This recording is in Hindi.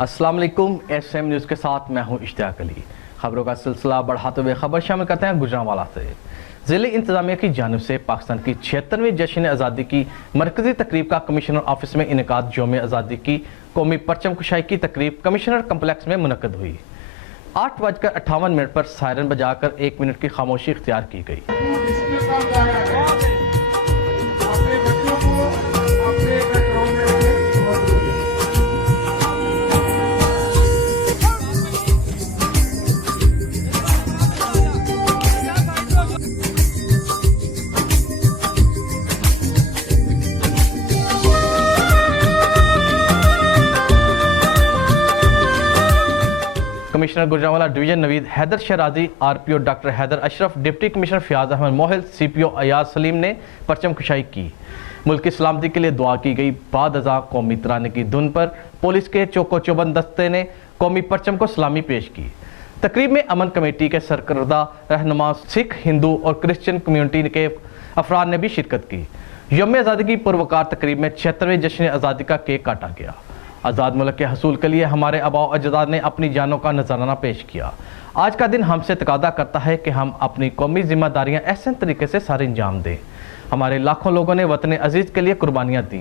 अस्सलाम वालेकुम। SM न्यूज़ के साथ मैं हूं इश्तियाक अली। खबरों का सिलसिला बढ़ाते हुए खबर शामिल करते हैं गुजरांवाला से। ज़िले इंतजामिया की जानिब से पाकिस्तान की 76वीं जश्न आज़ादी की मरकजी तकरीब का कमिश्नर ऑफिस में इनेकाद। यौम आज़ादी की कौमी परचम कुशाई की तकरीब कमिश्नर कम्प्लेक्स में मुनक़द हुई। 8:58 पर सायरन बजाकर 1 मिनट की खामोशी इख्तियार की गई। Commissioner Gujranwala division Naveed Haider Shahrazi, RPO doctor Haider Ashraf, deputy commissioner Fayaz Ahmed Mohil, CPO Ayaz Saleem ने परचम कुशाई की। मुल्क की सलामती के लिए दुआ की गई। बाद अज़ा कौमी तराने की धुन पर पुलिस के चौको चौबंद दस्ते ने कौमी परचम को सलामी पेश की। तकरीब में अमन कमेटी के सरकर्दा रहनुमा, सिख, हिंदू और क्रिश्चियन कम्यूनिटी के अफराद ने भी शिरकत की। यौम आज़ादी की पुरवकार तकरीब में 76वें जश्न आज़ादी का केक काटा गया। आज़ाद मुल्क के हसूल के लिए हमारे आबा अजदाद ने अपनी जानों का नजराना पेश किया। आज का दिन हमसे तकादा करता है कि हम अपनी कौमी जिम्मेदारियां ऐसे तरीके से सारे अंजाम दें। हमारे लाखों लोगों ने वतन अजीज़ के लिए कुर्बानियां दी।